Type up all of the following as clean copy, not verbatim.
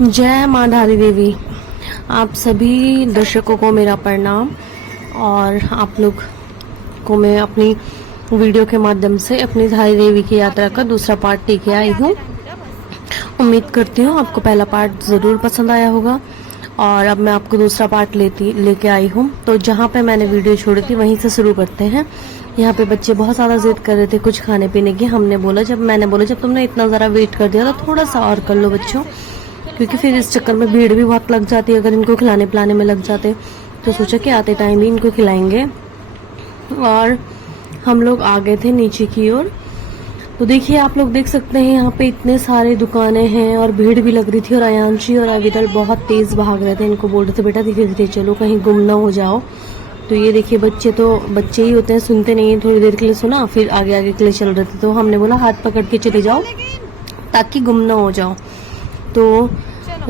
जय माँ धारी देवी। आप सभी दर्शकों को मेरा प्रणाम और आप लोग को मैं अपनी वीडियो के माध्यम से अपनी धारी देवी की यात्रा का दूसरा पार्ट लेके आई हूँ। उम्मीद करती हूँ आपको पहला पार्ट ज़रूर पसंद आया होगा और अब मैं आपको दूसरा पार्ट लेके आई हूँ। तो जहाँ पे मैंने वीडियो छोड़ी थी वहीं से शुरू करते हैं। यहाँ पे बच्चे बहुत ज़्यादा जिद कर रहे थे कुछ खाने पीने की। मैंने बोला जब तुमने इतना ज़रा वेट कर दिया तो थोड़ा सा और कर लो बच्चों, क्योंकि फिर इस चक्कर में भीड़ भी बहुत लग जाती है अगर इनको खिलाने पिलाने में लग जाते। तो सोचा कि आते टाइम ही इनको खिलाएंगे और हम लोग आ गए थे नीचे की ओर। तो देखिए आप लोग देख सकते हैं यहाँ पे इतने सारे दुकानें हैं और भीड़ भी लग रही थी और अयांशी और अविदल बहुत तेज भाग रहे थे। इनको बोल रहे थे बेटा धीरे धीरे चलो कहीं गुम ना हो जाओ। तो ये देखिए बच्चे तो बच्चे ही होते हैं, सुनते नहीं है। थोड़ी देर के लिए सुना फिर आगे आगे के लिए चल रहे थे। तो हमने बोला हाथ पकड़ के चले जाओ ताकि गुम ना हो जाओ। तो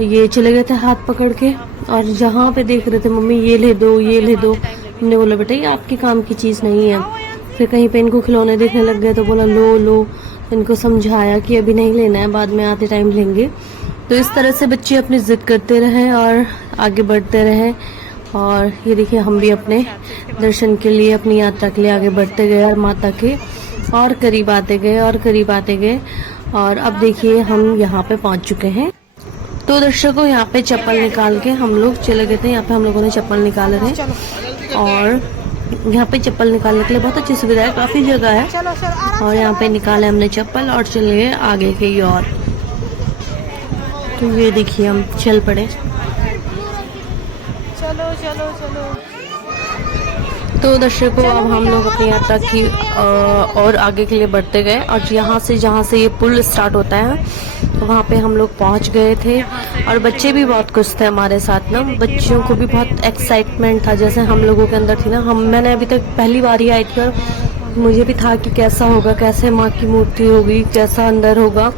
ये चले गए थे हाथ पकड़ के और जहाँ पे देख रहे थे मम्मी ये ले दो ये ले दो। हमने बोला बेटा ये आपके काम की चीज़ नहीं है। फिर कहीं पे इनको खिलौने देखने लग गए तो बोला लो लो। इनको समझाया कि अभी नहीं लेना है, बाद में आते टाइम लेंगे। तो इस तरह से बच्चे अपनी जिद करते रहे और आगे बढ़ते रहे। और ये देखिए हम भी अपने दर्शन के लिए अपनी यात्रा के लिए आगे बढ़ते गए और माता के और करीब आते गए और करीब आते गए। और अब देखिए हम यहाँ पे पहुँच चुके हैं। तो दर्शकों यहाँ पे चप्पल निकाल के हम लोग चले गए थे। यहाँ पे हम लोगों ने चप्पल निकाले थे और यहाँ पे चप्पल निकालने के लिए बहुत अच्छी सुविधा है, काफी जगह है। और यहाँ पे निकाले हमने चप्पल और चले गए आगे की ओर। तो ये देखिए हम चल पड़े। चलो चलो चलो। तो दर्शकों अब हम लोग अपनी यात्रा की और आगे के लिए बढ़ते गए और यहाँ से जहाँ से ये पुल स्टार्ट होता है तो वहाँ पे हम लोग पहुँच गए थे। और बच्चे भी बहुत खुश थे हमारे साथ ना। बच्चियों को भी बहुत एक्साइटमेंट था जैसे हम लोगों के अंदर थी ना। मैंने अभी तक पहली बार ही आई थी और मुझे भी था कि कैसा होगा, कैसे माँ की मूर्ति होगी, कैसा अंदर होगा।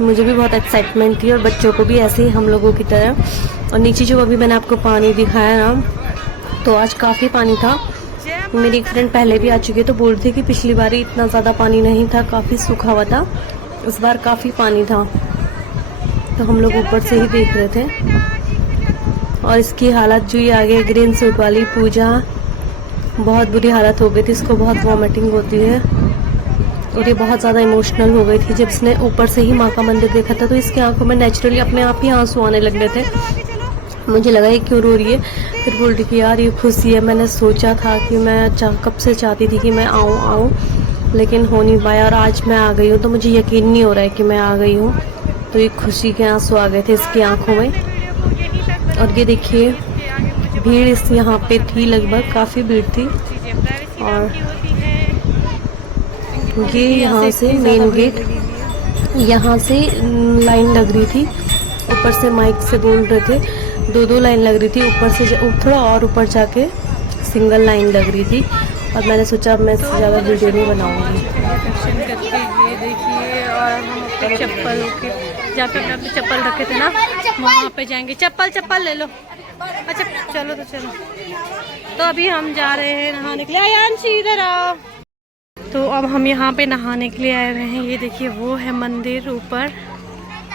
मुझे भी बहुत एक्साइटमेंट थी और बच्चों को भी ऐसे ही हम लोगों की तरह। और नीचे जो अभी मैंने आपको पानी दिखाया ना तो आज काफ़ी पानी था। मेरी एक फ्रेंड पहले भी आ चुकी है तो बोल रही थी कि पिछली बार इतना ज़्यादा पानी नहीं था, काफ़ी सूखा हुआ था। इस बार काफ़ी पानी था। तो हम लोग ऊपर से ही देख रहे थे। और इसकी हालत जो ये आगे ग्रीन सूट वाली पूजा, बहुत बुरी हालत हो गई थी। इसको बहुत वॉमिटिंग होती है और ये बहुत ज़्यादा इमोशनल हो गई थी जब इसने ऊपर से ही माँ का मंदिर देखा था। तो इसकी आंखों में नेचुरली अपने आप ही आंसू आने लग गए थे। मुझे लगा ये क्यों रो रही है। फिर बोल रही कि यार ये खुशी है, मैंने सोचा था कि मैं कब से चाहती थी कि मैं आऊँ लेकिन हो नहीं पाया और आज मैं आ गई हूँ। तो मुझे यकीन नहीं हो रहा है कि मैं आ गई हूँ। तो ये खुशी के आंसू आ गए थे इसकी आंखों में। और ये देखिए भीड़ इस यहाँ पे थी, लगभग काफ़ी भीड़ थी। और ये यहाँ से मेन गेट, यहाँ से लाइन लग रही थी। ऊपर से माइक से बोल रहे थे, दो लाइन लग रही थी। ऊपर से थोड़ा और ऊपर जाके सिंगल लाइन लग रही थी। और मैंने सोचा अब मैं इससे ज़्यादा वीडियो नहीं बनाऊंगी। दर्शन करके ये देखिए और हम अपने चप्पल के जहाँ पे अपने चप्पल रखे थे ना वहाँ पे जाएंगे। चप्पल ले लो। अच्छा चलो तो चलो। तो अभी हम जा रहे हैं नहाने के लिए। आयांशी इधर आओ। तो अब हम यहाँ पे नहाने के लिए आए हुए हैं। ये देखिए वो है मंदिर ऊपर,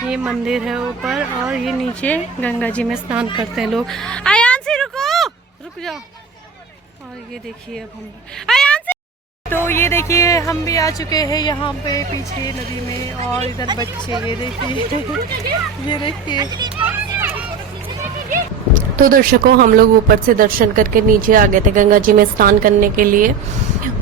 ये मंदिर है ऊपर और ये नीचे गंगा जी में स्नान करते हैं लोग। आयांशी रुक जाओ। और ये देखिए अब हम आयांशी। तो ये देखिए हम भी आ चुके हैं यहाँ पे पीछे नदी में और इधर बच्चे ये देखिए ये देखिए। तो दर्शकों हम लोग ऊपर से दर्शन करके नीचे आ गए थे गंगा जी में स्नान करने के लिए।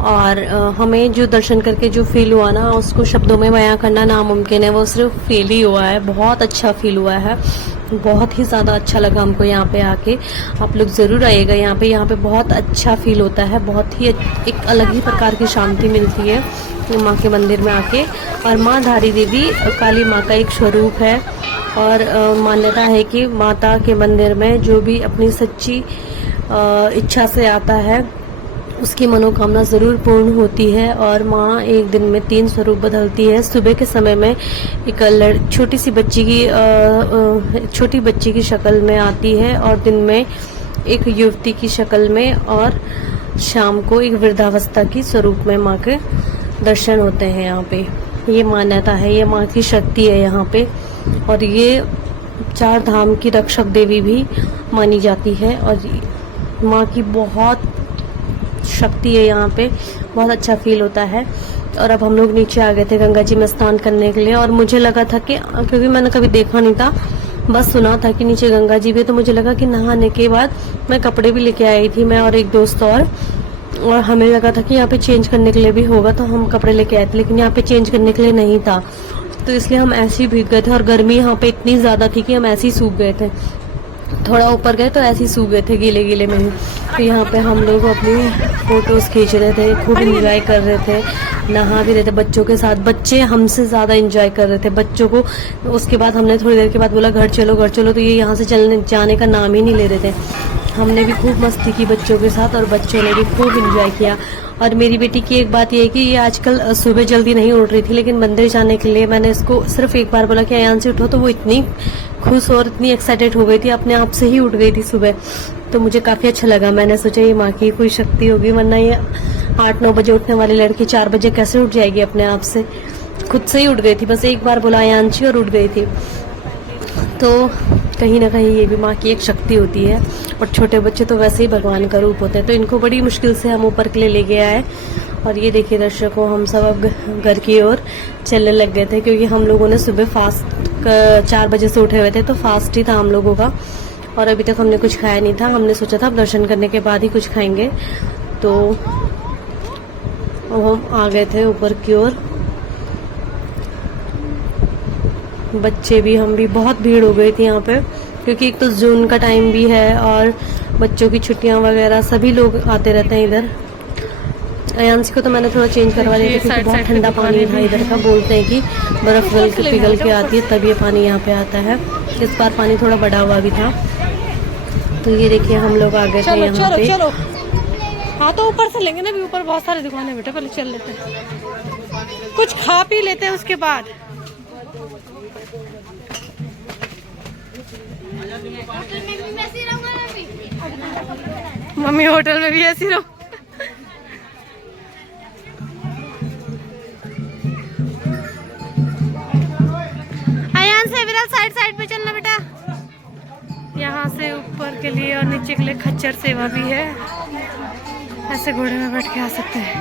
और हमें जो दर्शन करके जो फील हुआ ना उसको शब्दों में बयां करना नामुमकिन है। वो सिर्फ फील ही हुआ है, बहुत अच्छा फील हुआ है, बहुत ही ज़्यादा अच्छा लगा हमको यहाँ पे आके। आप लोग ज़रूर आइएगा यहाँ पे बहुत अच्छा फील होता है। बहुत ही एक अलग ही प्रकार की शांति मिलती है माँ के मंदिर में आके। और माँ धारी देवी काली माँ का एक स्वरूप है और मान्यता है कि माता के मंदिर में जो भी अपनी सच्ची इच्छा से आता है उसकी मनोकामना ज़रूर पूर्ण होती है। और माँ एक दिन में 3 स्वरूप बदलती है। सुबह के समय में एक छोटी बच्ची की शक्ल में आती है और दिन में एक युवती की शक्ल में और शाम को एक वृद्धावस्था की स्वरूप में माँ के दर्शन होते हैं यहाँ पे। ये मान्यता है, ये माँ की शक्ति है यहाँ पे। और ये चार धाम की रक्षक देवी भी मानी जाती है और माँ की बहुत शक्ति है यहाँ पे, बहुत अच्छा फील होता है। और अब हम लोग नीचे आ गए थे गंगा जी में स्नान करने के लिए और मुझे लगा था कि, क्योंकि मैंने कभी देखा नहीं था, बस सुना था कि नीचे गंगा जी भी, तो मुझे लगा कि नहाने के बाद मैं कपड़े भी लेके आई थी, मैं और एक दोस्त, और हमें लगा था कि यहाँ पे चेंज करने के लिए भी होगा तो हम कपड़े लेके आए थे, लेकिन यहाँ पे चेंज करने के लिए नहीं था, तो इसलिए हम ऐसे ही भीग गए थे। और गर्मी यहाँ पे इतनी ज्यादा थी कि हम ऐसे ही सूख गए थे, थोड़ा ऊपर गए तो ऐसे ही सूख गए थे गीले गीले में ही। तो यहाँ पे हम लोग अपनी फोटोज खींच रहे थे, खूब एंजॉय कर रहे थे, नहा भी रहे थे बच्चों के साथ। बच्चे हमसे ज्यादा एंजॉय कर रहे थे, बच्चों को उसके बाद हमने थोड़ी देर के बाद बोला घर चलो घर चलो, तो ये यहाँ से चलने जाने का नाम ही नहीं ले रहे थे। हमने भी खूब मस्ती की बच्चों के साथ और बच्चों ने भी खूब एंजॉय किया। और मेरी बेटी की एक बात ये है कि ये आजकल सुबह जल्दी नहीं उठ रही थी, लेकिन मंदिर जाने के लिए मैंने इसको सिर्फ एक बार बोला कि अयान से उठो, तो वो इतनी खुश और इतनी एक्साइटेड हो गई थी, अपने आप से ही उठ गई थी सुबह। तो मुझे काफी अच्छा लगा, मैंने सोचा ये माँ की कोई शक्ति होगी, वरना ये 8-9 बजे उठने वाली लड़की 4 बजे कैसे उठ जाएगी अपने आप से। खुद से ही उठ गई थी, बस एक बार बोला अयांशी और उठ गई थी। तो कहीं ना कहीं ये भी माँ की एक शक्ति होती है। और छोटे बच्चे तो वैसे ही भगवान का रूप होते हैं, तो इनको बड़ी मुश्किल से हम ऊपर के लिए ले गया है। और ये देखिए दर्शकों, हम सब अब घर की ओर चलने लग गए थे, क्योंकि हम लोगों ने सुबह फास्ट 4 बजे से उठे हुए थे, तो फास्ट ही था हम लोगों का। और अभी तक हमने कुछ खाया नहीं था, हमने सोचा था दर्शन करने के बाद ही कुछ खाएंगे। तो हम आ गए थे ऊपर की ओर, बच्चे भी हम भी, बहुत भीड़ हो गई थी यहाँ पे, क्योंकि एक तो जून का टाइम भी है और बच्चों की छुट्टियां वगैरह, सभी लोग आते रहते हैं इधर। अयांशी को तो मैंने थोड़ा चेंज करवा दिया क्योंकि बहुत ठंडा पानी था इधर का, बोलते हैं कि बर्फ पिघल के आती है तब ये पानी यहाँ पे आता है। इस बार पानी थोड़ा बढ़ा हुआ भी था। तो ये देखिए हम लोग आ गए थे यहाँ पे। चलो हाँ, तो ऊपर से लेंगे ना, भी ऊपर बहुत सारी दुकानें बेटे, पहले चल लेते हैं, कुछ खा पी लेते हैं उसके बाद। मम्मी होटल में भी ऐसी रहो। अयान से विराल साइड पे चलना बेटा। यहाँ से ऊपर के लिए और नीचे के लिए खच्चर सेवा भी है, ऐसे घोड़े में बैठ के आ सकते हैं।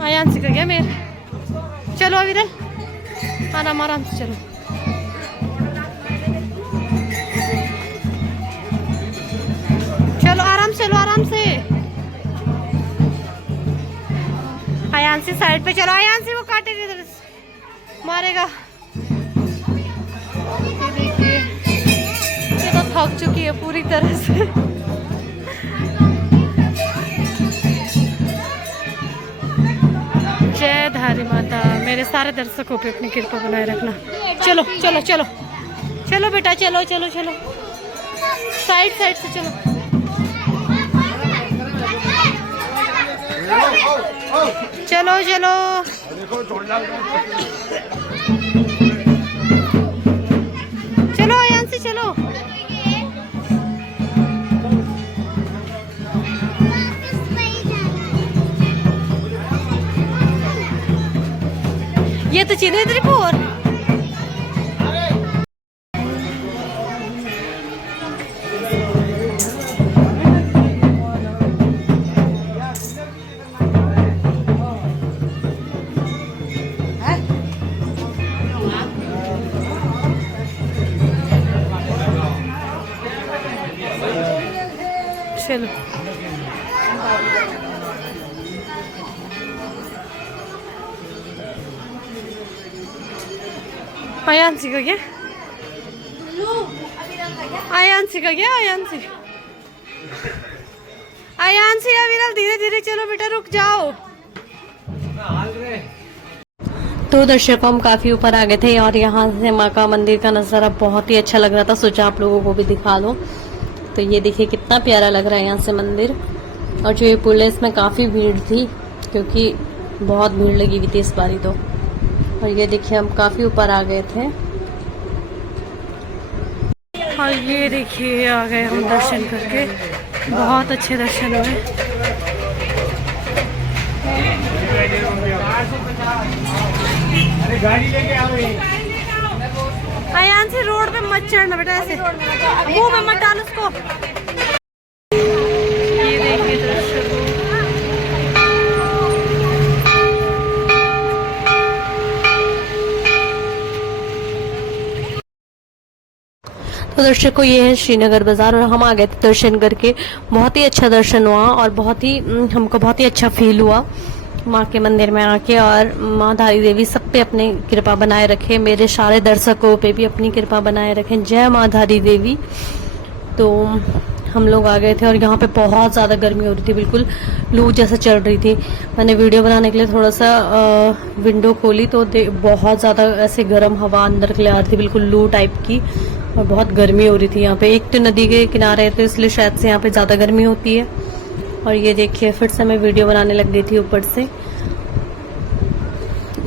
अयान से गया मेरे, चलो विराल आराम आराम से चलो। चलो आराम से। अयांशी साइड पे चलो, अयांशी वो काटेगा इधर मारेगा। ये देखिए, ये तो थक चुकी है पूरी तरह से। जय धारी माता, मेरे सारे दर्शकों पे अपनी कृपा बनाए रखना। चलो चलो चलो चलो बेटा, चलो चलो चलो, साइड से चलो। चलो चलो चलो अयांशी चलो। ये तो चीनी त्रिपुर। चलो अयांशी का क्या, अयांशी का क्या, अयांशी विराल धीरे धीरे चलो बेटा, रुक जाओ। तो दर्शकों, हम काफी ऊपर आ गए थे और यहाँ से माँ का मंदिर का नजारा बहुत ही अच्छा लग रहा था, सोचा आप लोगों को भी दिखा दो। तो ये देखिए कितना प्यारा लग रहा है यहाँ से मंदिर। और जो ये पुल है इसमें काफी भीड़ थी, क्योंकि बहुत भीड़ लगी हुई थी इस बारी तो। और ये देखिए हम काफी ऊपर आ गए थे। और ये देखिए आ गए हम दर्शन करके, बहुत अच्छे दर्शन हुए। गाड़ी लेके आओ ये। अयान से रोड पे मत चढ़ना बेटा, ऐसे मुंह में मत डाल उसको। ये देखिए दर्शकों, तो दर्शकों ये है श्रीनगर बाजार और हम आ गए थे दर्शन करके। बहुत ही अच्छा दर्शन हुआ और बहुत ही हमको बहुत ही अच्छा फील हुआ माँ के मंदिर में आके। और माँ धारी देवी सब पे अपनी कृपा बनाए रखे, मेरे सारे दर्शकों पे भी अपनी कृपा बनाए रखे। जय माँ धारी देवी। तो हम लोग आ गए थे और यहाँ पे बहुत ज़्यादा गर्मी हो रही थी, बिल्कुल लू जैसा चल रही थी। मैंने वीडियो बनाने के लिए थोड़ा सा विंडो खोली तो बहुत ज़्यादा ऐसे गर्म हवा अंदर के लिए आ रही थी, बिल्कुल लू टाइप की, और बहुत गर्मी हो रही थी यहाँ पे। एक तो नदी के किनारे है तो इसलिए शायद से यहाँ पे ज़्यादा गर्मी होती है। और ये देखिए फिर से मैं वीडियो बनाने लग गई थी ऊपर से,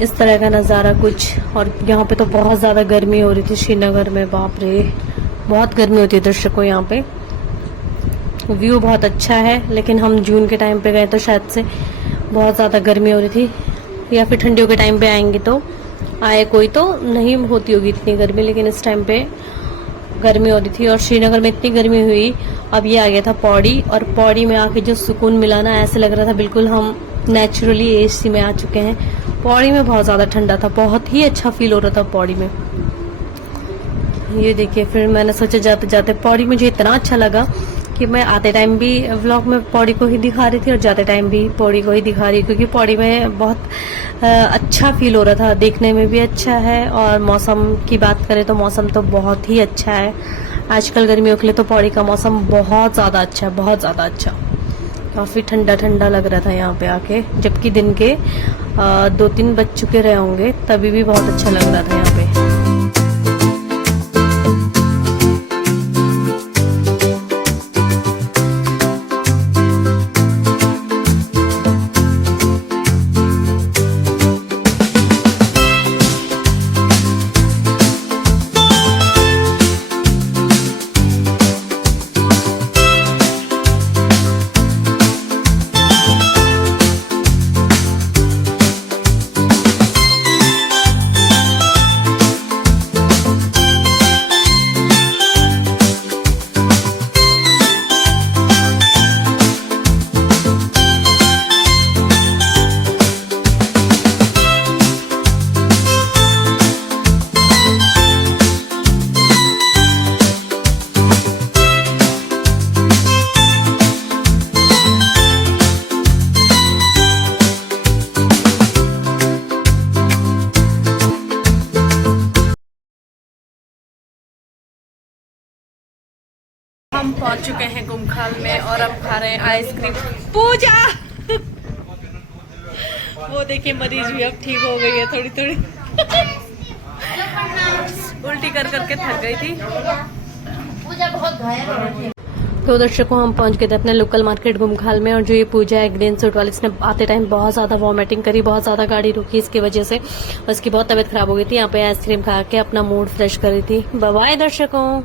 इस तरह का नज़ारा कुछ। और यहाँ पे तो बहुत ज़्यादा गर्मी हो रही थी श्रीनगर में, बाप रे बहुत गर्मी होती है दर्शकों यहाँ पे। व्यू बहुत अच्छा है, लेकिन हम जून के टाइम पे गए तो शायद से बहुत ज़्यादा गर्मी हो रही थी, या फिर ठंडियों के टाइम पे आएंगे तो आए कोई तो नहीं होती होगी इतनी गर्मी, लेकिन इस टाइम पे गर्मी हो रही थी। और श्रीनगर में इतनी गर्मी हुई, अब ये आ गया था पौड़ी, और पौड़ी में आके जो सुकून मिला ना, ऐसे लग रहा था बिल्कुल हम नेचुरली एसी में आ चुके हैं। पौड़ी में बहुत ज़्यादा ठंडा था, बहुत ही अच्छा फील हो रहा था पौड़ी में। ये देखिए फिर मैंने सोचा जाते जाते पौड़ी मुझे इतना अच्छा लगा कि मैं आते टाइम भी व्लॉग में पौड़ी को ही दिखा रही थी और जाते टाइम भी पौड़ी को ही दिखा रही, क्योंकि पौड़ी में बहुत अच्छा फील हो रहा था, देखने में भी अच्छा है। और मौसम की बात करें तो मौसम तो बहुत ही अच्छा है आजकल गर्मियों के लिए, तो पौड़ी का मौसम बहुत ज़्यादा अच्छा है, बहुत ज़्यादा अच्छा। काफ़ी ठंडा ठंडा लग रहा था यहाँ पे आके, जबकि दिन के 2-3 बज चुके रहे होंगे, तभी भी बहुत अच्छा लग रहा था यहाँ पे। हम पहुंच चुके हैं गुमखाल में और अब खा रहे हैं आइसक्रीम। पूजा वो देखिए मरीज भी अब ठीक हो गई है थोड़ी थोड़ी उल्टी कर करके थक गई थी। पूजा बहुत घायल हो रही है। तो दर्शकों हम पहुंच गए थे अपने लोकल मार्केट गुमखाल में, और जो ये पूजा है ग्रीन सूट वाली, इसने आते टाइम बहुत ज़्यादा वॉमिटिंग करी, बहुत ज़्यादा गाड़ी रुकी इसकी वजह से, उसकी बहुत तबीयत खराब हो गई थी। यहाँ पे आइसक्रीम खा के अपना मूड फ्रेश कर रही थी। बाय बाय दर्शकों।